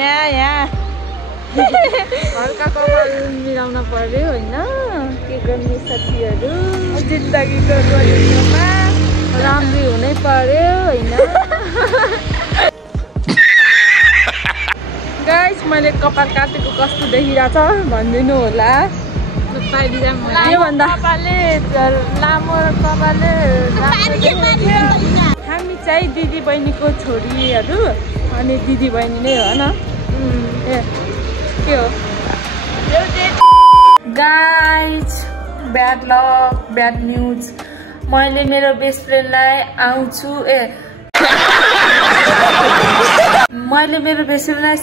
यहाँ हल्का कपाल मिलाउन पर्यो होइन के गर्ने साथीहरू जिन्दगीको गरिबमा राम्रै हुनै पर्यो होइन गाइस मैले कपाल काटेको कस्तो देखिरहेछ भनिदिनु होला योभन्दा लामो कपालले हामी चाहिँ दिदी बहिनीको छोरीहरू अनि दिदी बहिनी नै हो न ए के हो guys bad lock bad news मैले मेरो बेस्ट फ्रेन्डलाई मैले मेरो बेस्ट फ्रेन्डलाई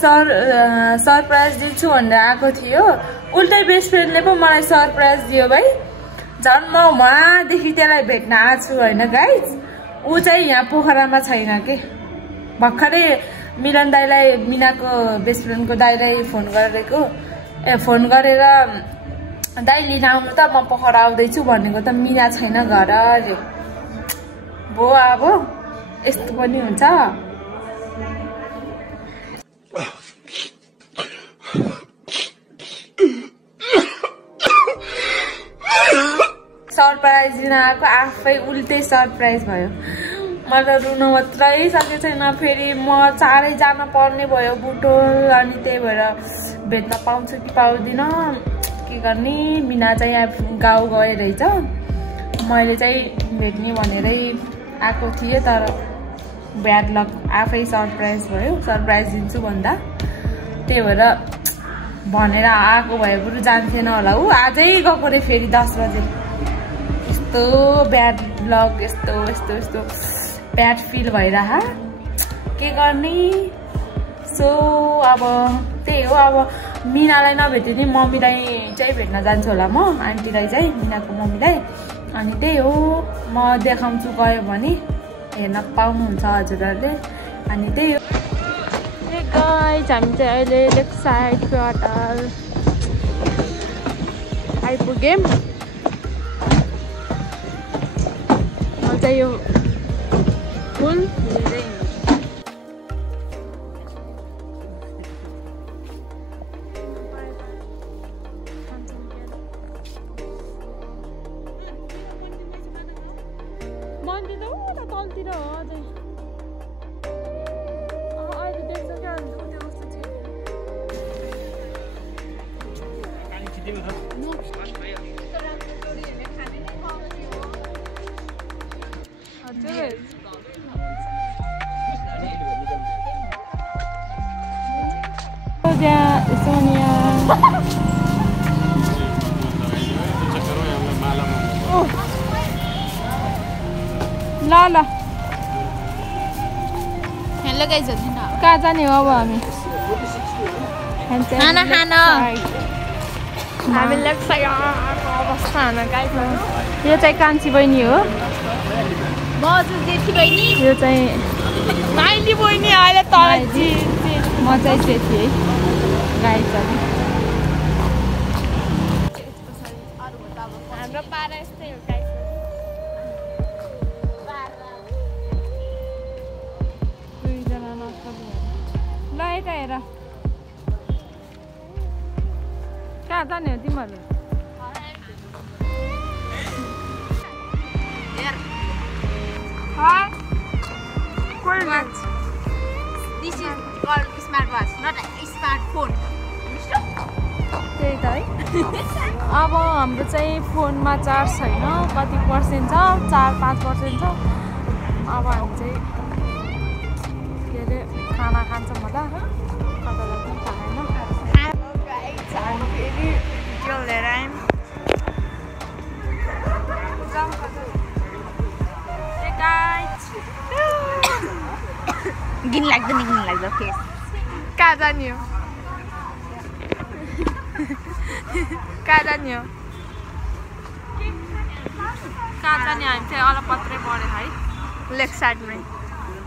सरप्राइज दिन्छु भनेर आएको थियो उल्टै बेस्ट फ्रेन्डले पो मलाई सरप्राइज दियो भाइ झन् म वहाँदेखि त्यसलाई भेट्न आएको छु होइन गाइज ऊ चाहिँ यहाँ पोखरामा छैन के भर्खरै मिलन दाइलाई मिनाको बेस्ट फ्रेन्डको दाइलाई फोन गरेर दाइ लिन आउनु त म पोखरा आउँदैछु भनेको त मिना छैन घर अरे भो अब यस्तो पनि हुन्छ सरप्राइज दिन आएको आफै उल्टै सरप्राइज भयो मलाई त रुन मात्रै सकेको छैन फेरि म चाँडै जान पर्ने भयो बुटोल अनि त्यही भएर भेट्न पाउँछु कि पाउँदिनँ के गर्ने मिना चाहिँ गाउँ गए रहेछ मैले चाहिँ भेट्ने भनेरै आएको थिएँ तर ब्याड लक आफै सरप्राइज भयो सरप्राइज दिन्छु भन्दा त्यही भएर भनेर आएको भए बरु जान्थेन होला ऊ आजै गएको रे फेरि 10 बजे यस्तो ब्याड लक यस्तो ब्याड फिल भइरह के गर्ने सो अब त्यही हो अब मिनालाई नभेटे नि मम्मीलाई चाहिँ भेट्न जान्छु होला म आन्टीलाई चाहिँ मिनाको मम्मीलाई अनि त्यही हो म देखाउँछु गयो भने हेर्न पाउनुहुन्छ हजुरहरूले अनि त्यही हो गाइस हामी चाहिँ अहिले लेक साइडबाट आइपुग्यौँ म चाहिँ यो फुल लिँदै मन्दिर त उता तलतिर हो अझै अहिले देख्छ क्या त्यो कस्तो हजुर सोनिया ल हेलो गाइस कहाँ जाने हो अब हामी खाना हामी लेफ्ट साइड अवस्था खाना गाइस यो चाहिँ कान्छी बहिनी हो म चाहिँ जेठी बहिनी यो चाहिँ माइली बहिनी अहिले तल म चाहिँ जेठी है गाइस हाम्रो पारा यस्तै हो गाइस ल यता हेर कहाँ जाने हो तिमीहरू This is called smartwatch, not a smartphone. त्यही त है अब हाम्रो चाहिँ फोनमा चार्ज छैन कति पर्सेन्ट छ 4-5% छ अब हामी चाहिँ के अरे खाना खान्छौँ होला कतालाई पनि थाहा छैन फेरि भिडियो लिएर आयौँ घिन लाग्दो फेस कहाँ जाने हो कहाँ जाने हामी चाहिँ अलपत्रै पऱ्यो है लेफ्ट साइडमै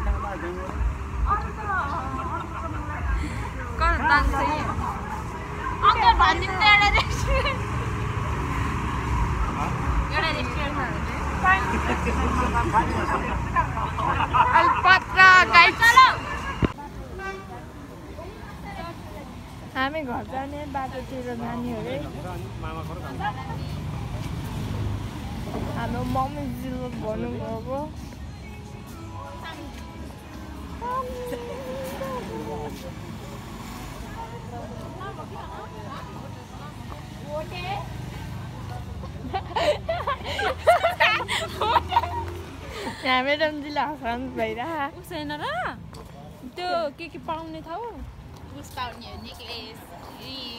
कहाँ जान्छ अलपत्रा गाइस हामी घर जाने बाटोतिर जाने अरे हाम्रो मम्मीजीले भन्नुभएको यहाँ म्याडमजीले हँसाउनु भइरहेको उसैन र त्यो के पाउने थाउ उस पाउने हो नेकलेस रिङ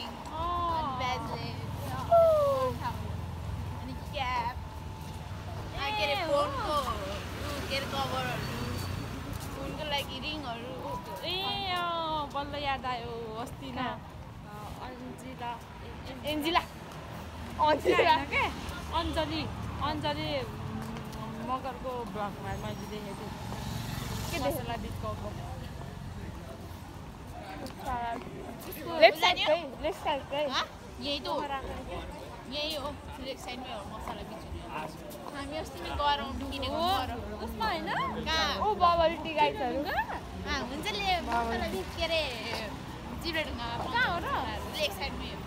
ब्याजलेट अनि क्याप के अरे फोनको के अरे कभरहरू फोनको लागि रिङहरू ए बल्ल याद आयो अस्ति न अञ्जली मगरको भ्लगमा मैले देखेको थिएँ के देखेला डिस्कको लेफ्ट साइड यही त हो यही हो लेफ्ट साइडमै हो मसला बिजुली हामी अस्ति नै गराउँ किनेको उसमा होइन कहाँ ओ बबल टी गाइसहरू हुन्छ ले मसला बिज के अरे जिब्रेडुङ्गा कहाँ हो र लेफ्ट साइडमै हो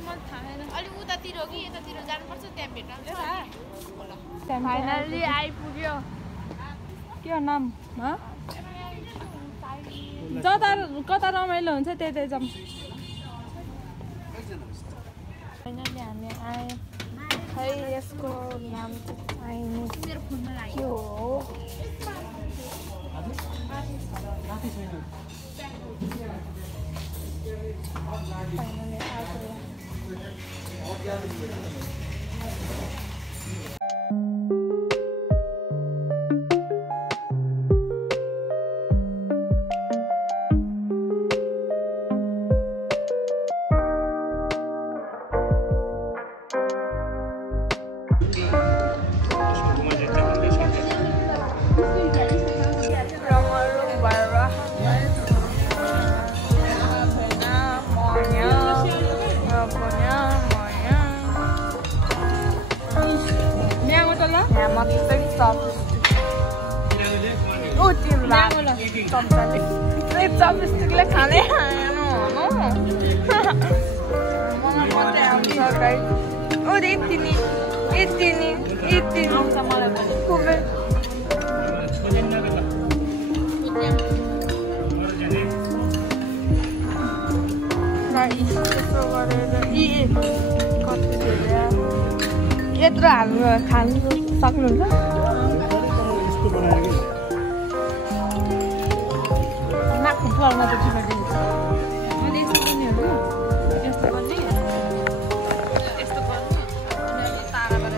मलाई थाहा छैन अलिक उतातिर हो कि यतातिर जानुपर्छ त्यहाँ भेट्न फाइनल्ली आइपुग्यो के हो नाम कता रमाइलो हुन्छ त्यतै जाउँ फाइनल्ली हामी आयो खै यसको नाम चाहिँ के हो फाइनल्ली आएको चपस्टिकले खाने मलाई मात्रै आउँछ गाई ओ यति नि आउँछ मलाई पनि खुबै यसो गरेर कति धेरै यत्रो खानु सक्नुहुन्छ नाकको फलमा त चिपाइदिन्छ अनि यस्तो गर्ने हो यस्तो गर्ने यस्तो गर्नु अनि ताराबाट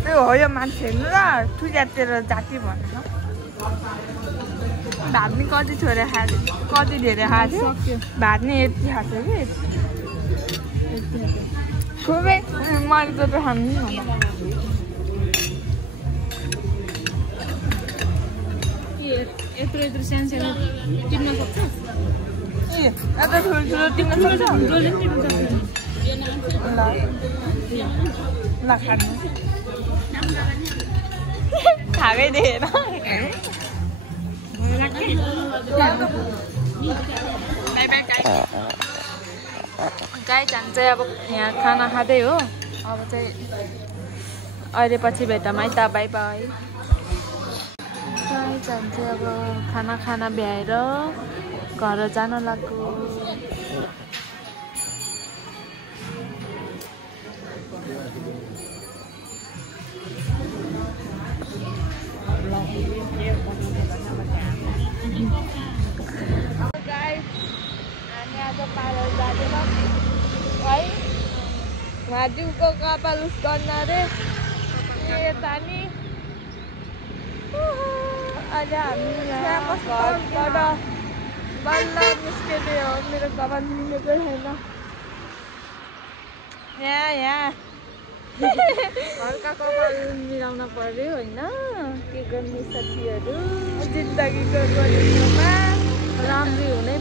त्यो हो यो मान्छेहरू र ठुजातिर जाति भनेर भात नि कति छोडेर खायो कति धेरै खायो भात नि यति खाएको कि खुबै मैले त खानु यत्रो सानो टिप्न सक्छ ए यता ठुलो टिप्न सक्छ ल खानु खाएकै देखेन गाई जान्छ अब यहाँ खाना खाँदै हो अब चाहिँ अहिले पछि भेटौँ है त बाई बाई गाई जान्छ अब खाना भ्याएर घर जान लाग्यो है भाजुको कपाल उस गर्न अरे यता नि अहिले हामी घरबाट बल्ल निस्केको हो मेरो कपाल मिलेको छैन यहाँ हल्का कपाल मिलाउन पर्यो होइन के गर्ने साथीहरू जिन्दगीको गरिबमा राम्रै हुनै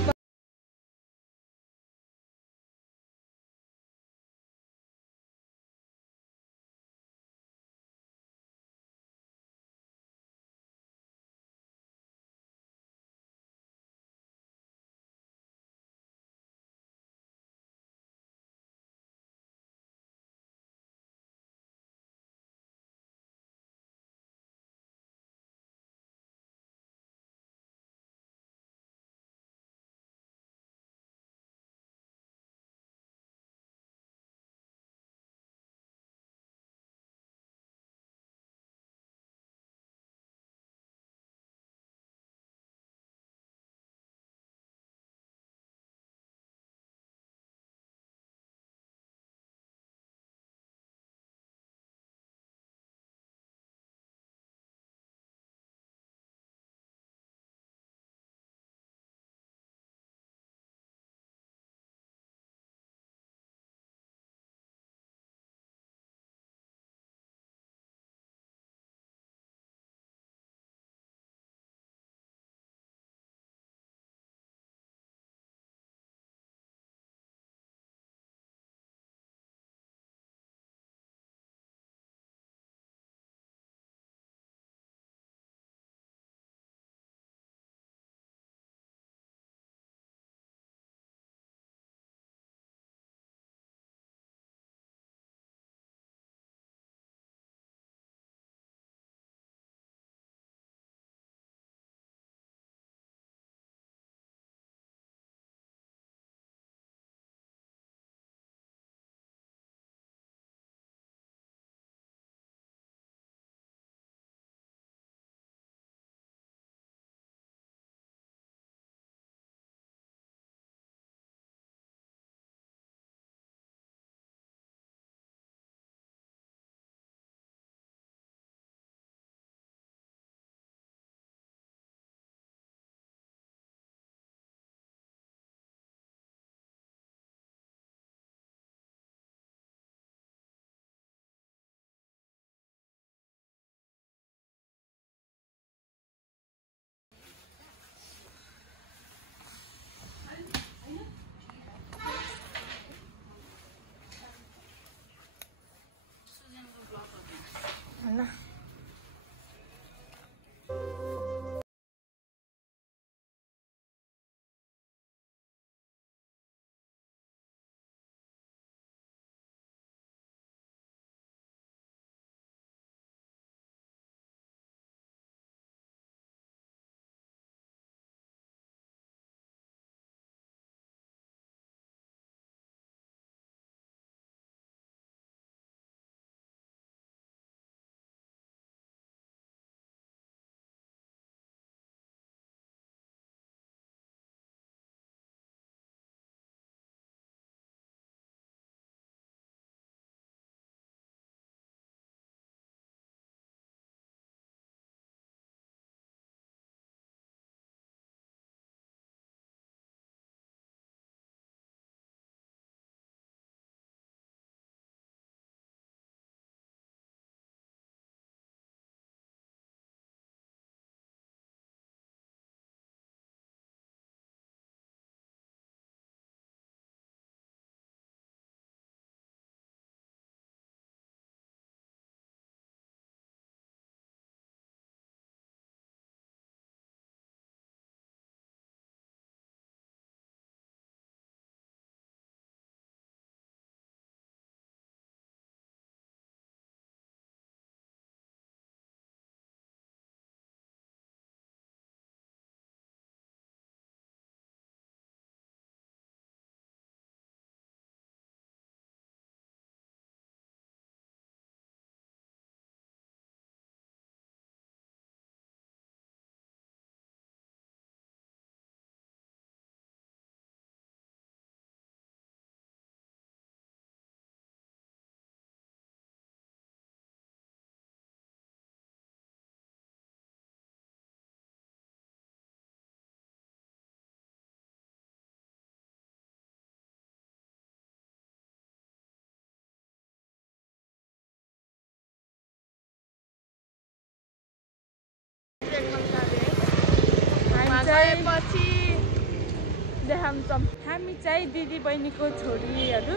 छामछाम हामी चाहिँ दिदी बहिनीको छोरीहरू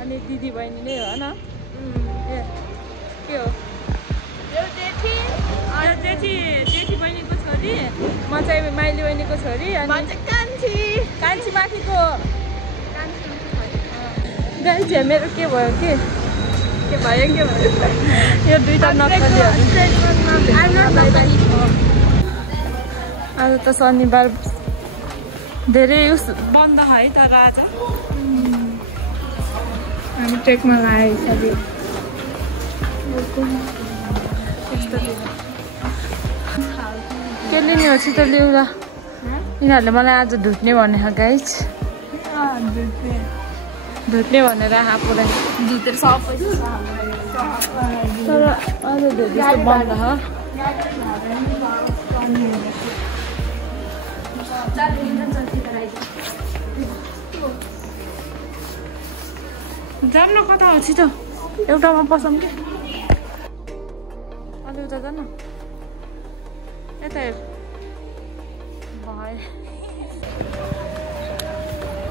अनि दिदी बहिनी नै हो न ए के हो यो जेठी जेठी बहिनीको छोरी म चाहिँ माइली बहिनीको छोरी अनि म चाहिँ कान्छी माथिको गाइस मेरो के भयो यो दुईटा नक्कलीहरू आज त शनिबार धेरै बन्द है तर आज हामी ट्रेकमा लागेको के लिने हो छिटो ल्याउँदा यिनीहरूले मलाई आज ढुट्ने भनेको गाइस ढुट्ने भनेर आफूलाई ढुटेर सबै तर आज धेरै बन्द हो जान्न कता हो छिटो एउटामा पसौँ कि अन्त उता जान्न यता भयो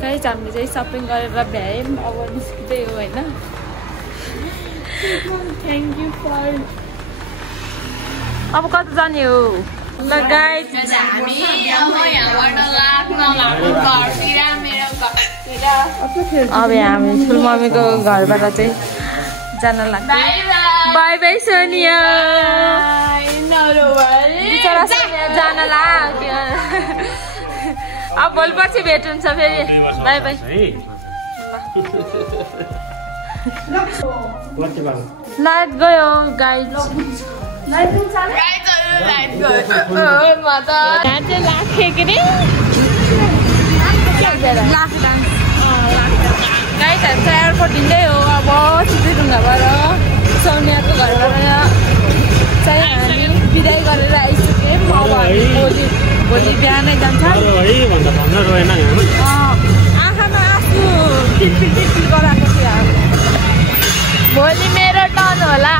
गाइस हामीले चाहिँ सपिङ गरेर भ्यायौँ अब निस्किँदै हो होइन थ्याङ्क यू फर अब कता जाने हो ल गाइस हामी यहाँबाट अब हामी ठुलो मम्मीको घरबाट चाहिँ जान लाग्छ बाई बाई सोनिया बिचरा सोनिया जान लाग्यो अब भोलि पर्सि भेट हुन्छ फेरि बाई बाई लाइट गयो गाइस एयरपोर्ट हिँड्दै हो अब सिधै ढुङ्गाबाट सोनियाको घरबाट चाहिँ हामी बिदाई गरेर आइसक्यौँ अब हामी भोलि बिहानै जान्छ आँखामा आँसु टिल गराएको थियो भोलि मेरो टर्न होला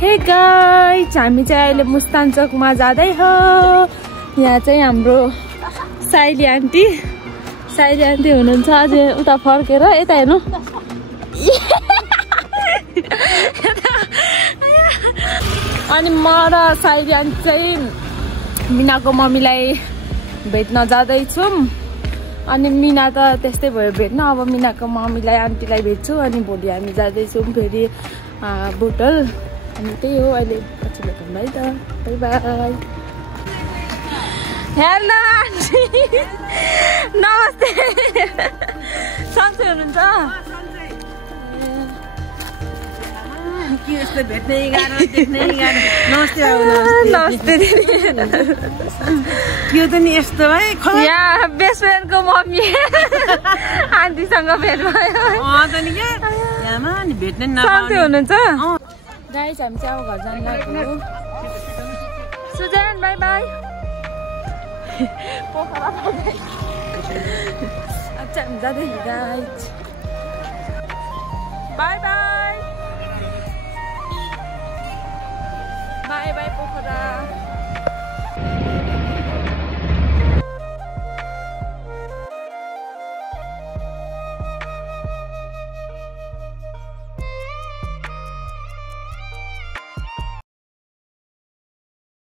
हे गाइस हामी चाहिँ अहिले मुस्तान चोकमा जाँदै हो यहाँ चाहिँ हाम्रो साइली आन्टी हुनुहुन्छ अझै उता फर्केर यता हेर्नु अनि म र साइली आन्टी चाहिँ मिनाको मम्मीलाई भेट्न जाँदैछौँ अनि मिना त त्यस्तै भयो भेट्न अब मिनाको मम्मीलाई आन्टीलाई भेट्छु अनि भोलि हामी जाँदैछौँ फेरि बोटल अनि त्यही हो अहिले पछि भेटौँ है त बाई बाई हेलो आन्टी नमस्ते सन्चै हुनुहुन्छ नमस्ते यो त नि यस्तो है यहाँ बेस्ट फ्रेन्डको मम्मी आन्टीसँग भेट भयो सन्चै हुनुहुन्छ गाइस हामी चाहिँ अब घर जानु लाग्यो सुजन बाई बाई अच्छा हामी जाँदैछ guys by by by by Pokhara